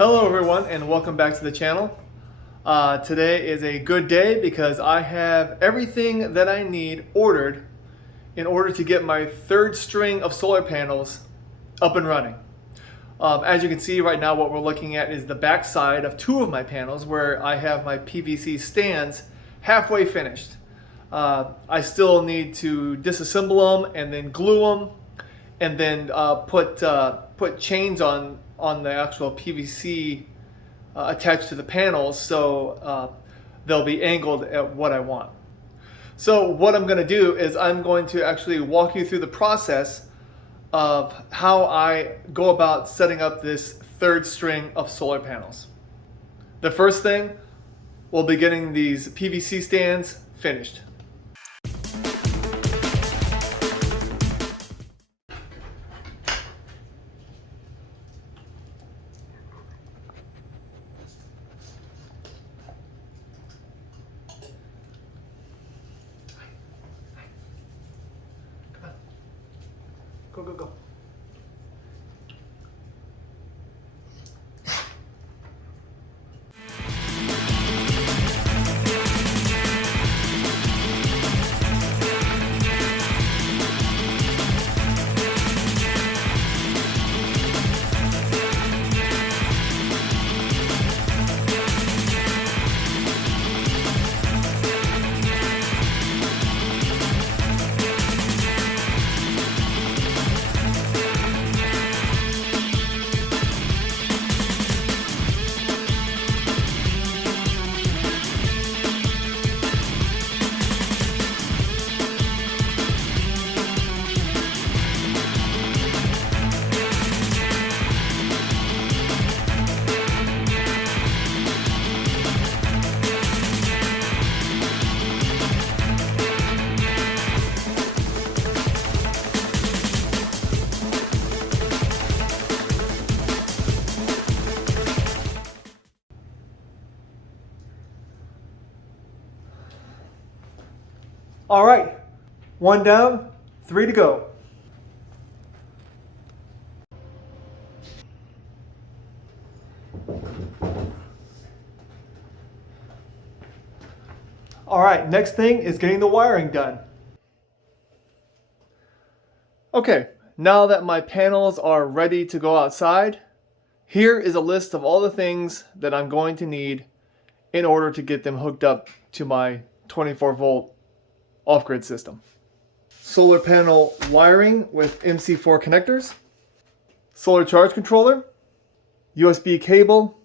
Hello everyone and welcome back to the channel. Today is a good day because I have everything that I need ordered in order to get my third string of solar panels up and running. As you can see right now, what we're looking at is the back side of two of my panels where I have my PVC stands halfway finished. I still need to disassemble them and then glue them and then put chains on the actual PVC attached to the panels, so they'll be angled at what I want. So what I'm going to do is I'm going to actually walk you through the process of how I go about setting up this third string of solar panels. The first thing, we'll be getting these PVC stands finished. Go, go, go. All right, one down, three to go. All right, next thing is getting the wiring done. Okay, now that my panels are ready to go outside, here is a list of all the things that I'm going to need in order to get them hooked up to my 24-volt off-grid system. Solar panel wiring with MC4 connectors, solar charge controller, USB cable,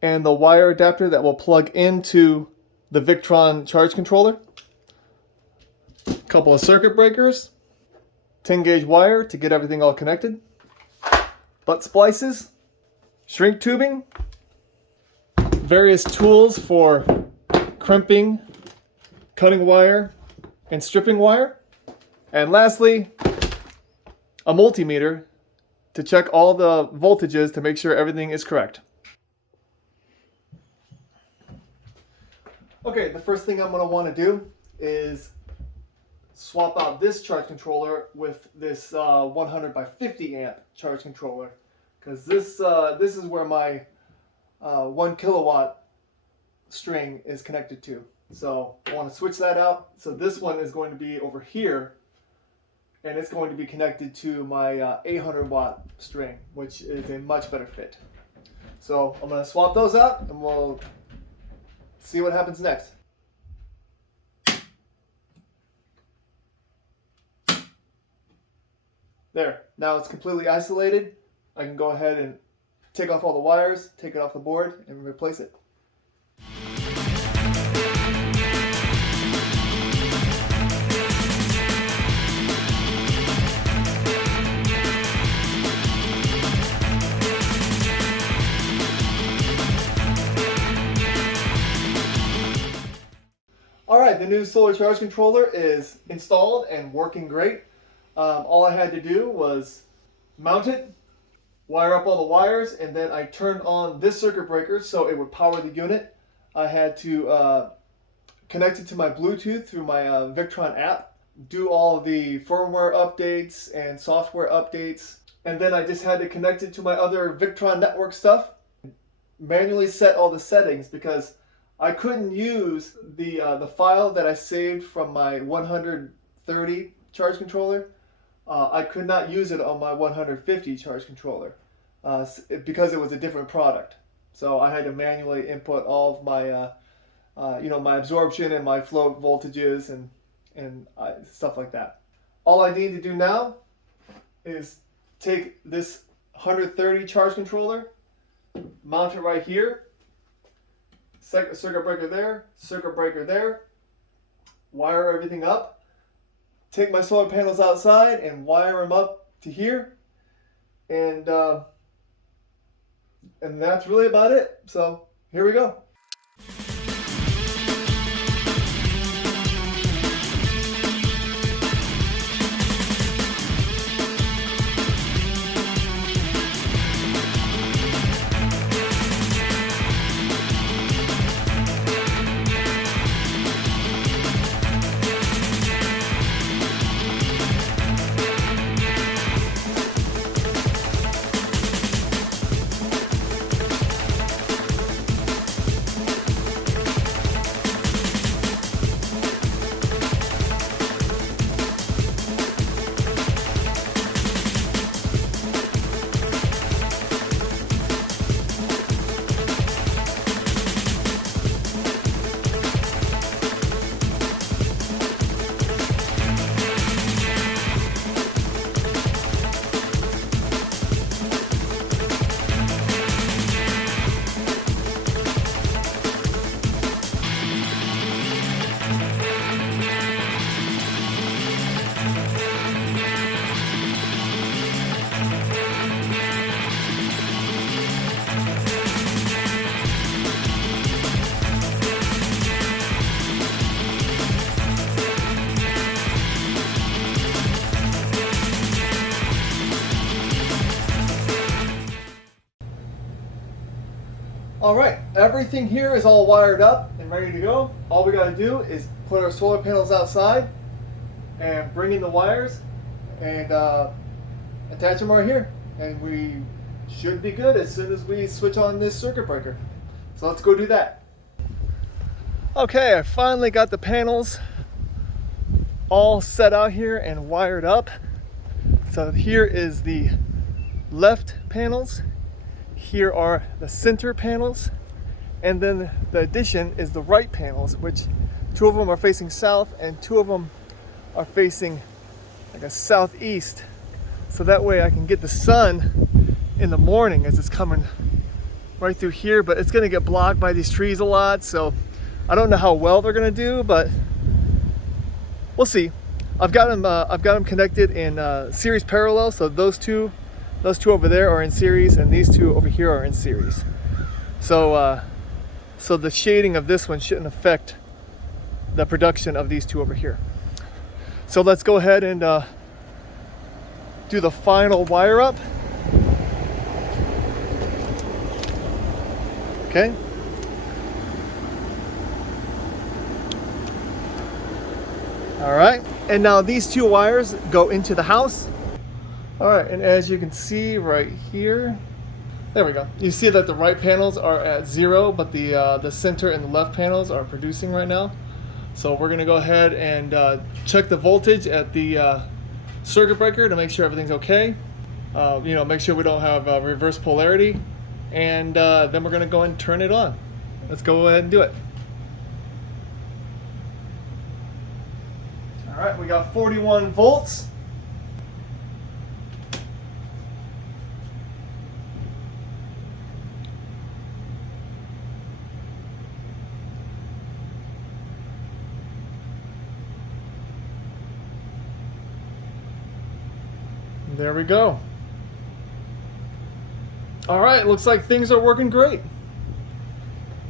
and the wire adapter that will plug into the Victron charge controller, a couple of circuit breakers, 10-gauge wire to get everything all connected, butt splices, shrink tubing, various tools for crimping, cutting wire, and stripping wire, and lastly, a multimeter to check all the voltages to make sure everything is correct. Okay, the first thing I'm going to want to do is swap out this charge controller with this 100 by 50 amp charge controller, because this is where my 1 kilowatt string is connected to. So I want to switch that out. So this one is going to be over here, and it's going to be connected to my 800 watt string, which is a much better fit. So I'm going to swap those out and we'll see what happens next. There, now it's completely isolated. I can go ahead and take off all the wires, take it off the board, and replace it. Alright, the new solar charge controller is installed and working great. All I had to do was mount it, wire up all the wires, and then I turned on this circuit breaker so it would power the unit. I had to connect it to my Bluetooth through my Victron app, do all the firmware updates and software updates, and then I just had to connect it to my other Victron network stuff, manually set all the settings because I couldn't use the file that I saved from my 130 charge controller. I could not use it on my 150 charge controller because it was a different product. So I had to manually input all of my my absorption and my flow voltages and stuff like that. All I need to do now is take this 130 charge controller, mount it right here, circuit breaker there, wire everything up, take my solar panels outside and wire them up to here, and that's really about it. So here we go. All right, everything here is all wired up and ready to go. All we got to do is put our solar panels outside and bring in the wires and attach them right here. And we should be good as soon as we switch on this circuit breaker. So let's go do that. Okay, I finally got the panels all set out here and wired up. So here is the left panels. Here are the center panels, and then the addition is the right panels, which 2 of them are facing south and 2 of them are facing like a southeast, so that way I can get the sun in the morning as it's coming right through here. But it's going to get blocked by these trees a lot, so I don't know how well they're going to do, but we'll see. I've got them connected in series parallel, so those two over there are in series, and these 2 over here are in series. So so the shading of this one shouldn't affect the production of these 2 over here. So let's go ahead and do the final wire up. Okay. All right, and now these 2 wires go into the house. All right, and as you can see right here, there we go. You see that the right panels are at 0, but the center and the left panels are producing right now. So we're gonna go ahead and check the voltage at the circuit breaker to make sure everything's okay. Make sure we don't have reverse polarity, and then we're gonna go ahead and turn it on. Let's go ahead and do it. All right, we got 41 volts. There we go. All right, looks like things are working great.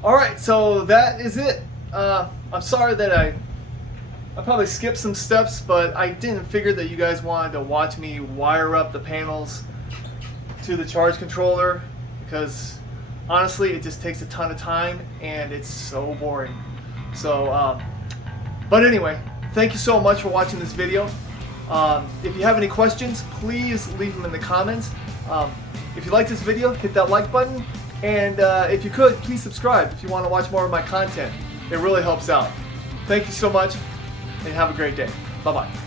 All right, so that is it. I'm sorry that I probably skipped some steps, but I didn't figure that you guys wanted to watch me wire up the panels to the charge controller, because honestly, it just takes a ton of time and it's so boring. So, but anyway, thank you so much for watching this video. If you have any questions, please leave them in the comments. If you like this video, hit that like button, And if you could, please subscribe if you want to watch more of my content. It really helps out. Thank you so much, and have a great day. Bye-bye.